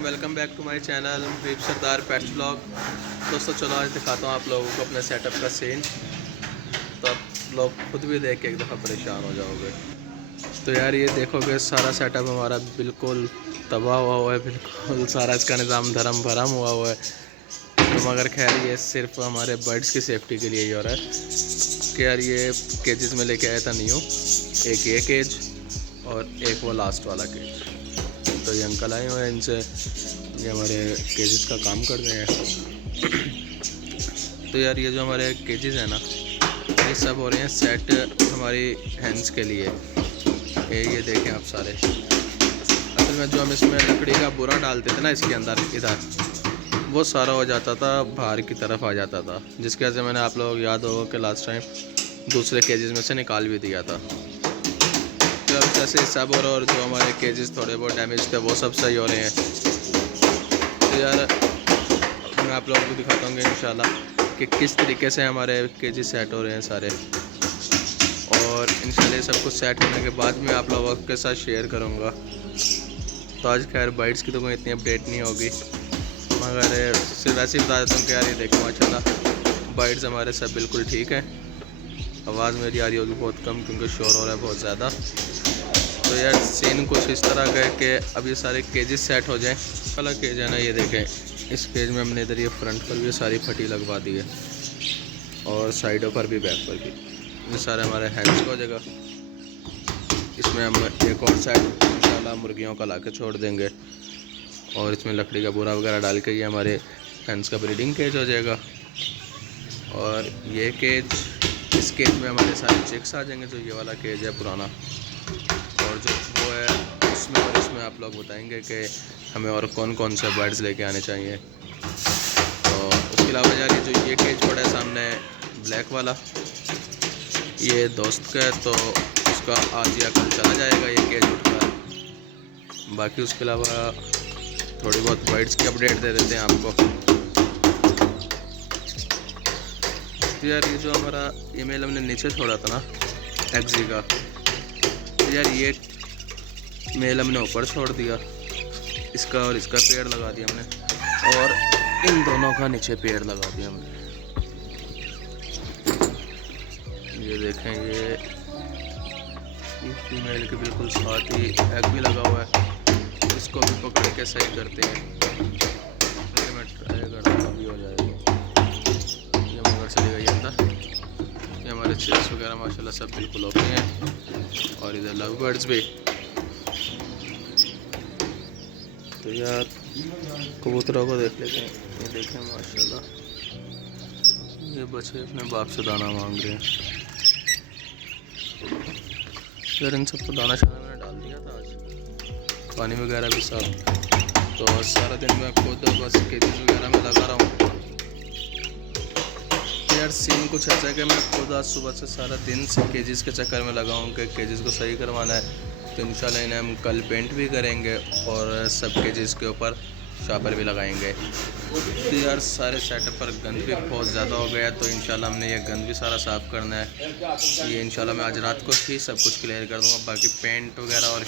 Welcome back to my channel Habib Sardar pets vlog. दोस्तों चलो आज दिखाता हूँ आप लोगों को अपने सेटअप का सीन, तो आप लोग खुद भी देख के एक दफ़ा परेशान हो जाओगे। तो यार ये देखोगे सारा सेटअप हमारा बिल्कुल तबाह हुआ है, बिल्कुल सारा इसका निज़ाम धर्म भरम हुआ है। तो मगर खैर ये सिर्फ हमारे बर्ड्स की सेफ्टी के लिए ही हो रहा है कि यार ये केजेस में लेके आया था न्यू, एक ये केज और एक वो लास्ट वाला केज। तो ये अंकल आए हुए हैं, इनसे ये हमारे केजेस का काम कर रहे हैं। तो यार ये जो हमारे केजेस हैं ना, ये सब हो रहे हैं सेट हमारी हैंड्स के लिए। ये देखें आप सारे, असल में जो हम इसमें लकड़ी का बुरा डालते थे ना इसके अंदर इधर, वो सारा हो जाता था बाहर की तरफ आ जाता था, जिसकी वजह से मैंने आप लोग याद होगा कि लास्ट टाइम दूसरे केजेस में से निकाल भी दिया था। तो अब जैसे सब और जो हमारे केजेस थोड़े बहुत डैमेज थे वो सब सही हो रहे हैं। तो यार मैं आप लोगों को दिखाता हूँ इंशाल्लाह कि किस तरीके से हमारे केजेस सेट हो रहे हैं सारे, और इंशाल्लाह सब कुछ सेट होने के बाद मैं आप लोगों के साथ शेयर करूँगा। तो आज खैर बाइट्स की तो कोई इतनी अपडेट नहीं होगी, मगर सिर्फ ऐसे ही बता देता हूँ कि यार ये देखो माशाल्लाह बाइट्स हमारे सब बिल्कुल ठीक है। आवाज़ मेरी आ रही होगी बहुत कम क्योंकि शोर हो रहा है बहुत ज़्यादा। तो यार सीन कुछ इस तरह का है कि अब ये सारे केजेस सेट हो जाएं। वाला केज है ना, ये देखें, इस केज में हमने इधर ये फ्रंट पर भी सारी फटी लगवा दी है और साइडों पर भी, बैक पर भी। ये सारे हमारे हैंड्स का हो जाएगा। इसमें हम एक और साइड इंशाल्लाह मुर्गियों का ला के छोड़ देंगे और इसमें लकड़ी का बोरा वगैरह डाल के ये हमारे हैंड्स का ब्रीडिंग केज हो जाएगा। और ये केज, इस केज में हमारे सारे चिक्स आ जाएंगे, जो ये वाला केज है पुराना, और जो वो है उसमें, और इसमें आप लोग बताएंगे कि हमें और कौन कौन से बर्ड्स लेके आने चाहिए। तो उसके अलावा यार ये जो ये केज पड़ा है सामने ब्लैक वाला, ये दोस्त का है, तो उसका आज या कल चला जाएगा ये केज उठकर। बाकी उसके अलावा थोड़ी बहुत बर्ड्स की अपडेट दे देते हैं आपको। तो यार ये जो हमारा ईमेल हमने नीचे छोड़ा था ना एक्जी का, तो यार ये मेल हमने ऊपर छोड़ दिया, इसका और इसका पेड़ लगा दिया हमने, और इन दोनों का नीचे पेड़ लगा दिया हमने। ये देखें, ये फीमेल के बिल्कुल साथ ही एग भी लगा हुआ है, इसको भी पकड़ के सही करते हैं। मैं ट्राई करता हूँ, अभी हो जाएगा। ये मगर चली गई अंदर। ये हमारे चिक्स वगैरह माशाल्लाह सब बिल्कुल ओके हैं, और इधर लव बर्ड्स भी। तो यार कबूतरों को देख लेते हैं, ये देखें माशाल्लाह ये बच्चे अपने बाप से दाना मांग रहे हैं। यार इन सब को दाना शाना मैंने डाल दिया था आज, पानी वगैरह भी साफ। तो सारा दिन मैं खुद बस केजेस वगैरह में लगा रहा हूँ। यार सीन कुछ ऐसा है कि मैं खुद आज सुबह से सारा दिन से केजेस के चक्कर में लगा हूँ कि केजेस को सही करवाना है। तो इंशाल्लाह इन्हें हम कल पेंट भी करेंगे और सब केजेस के ऊपर शापर भी लगाएंगे। तो यार सारे सेटअप पर गंद भी बहुत ज़्यादा हो गया है, तो इंशाल्लाह हमने ये गंद भी सारा साफ़ करना है। ये इंशाल्लाह मैं आज रात को ही सब कुछ क्लियर कर दूँगा। बाकी पेंट वगैरह और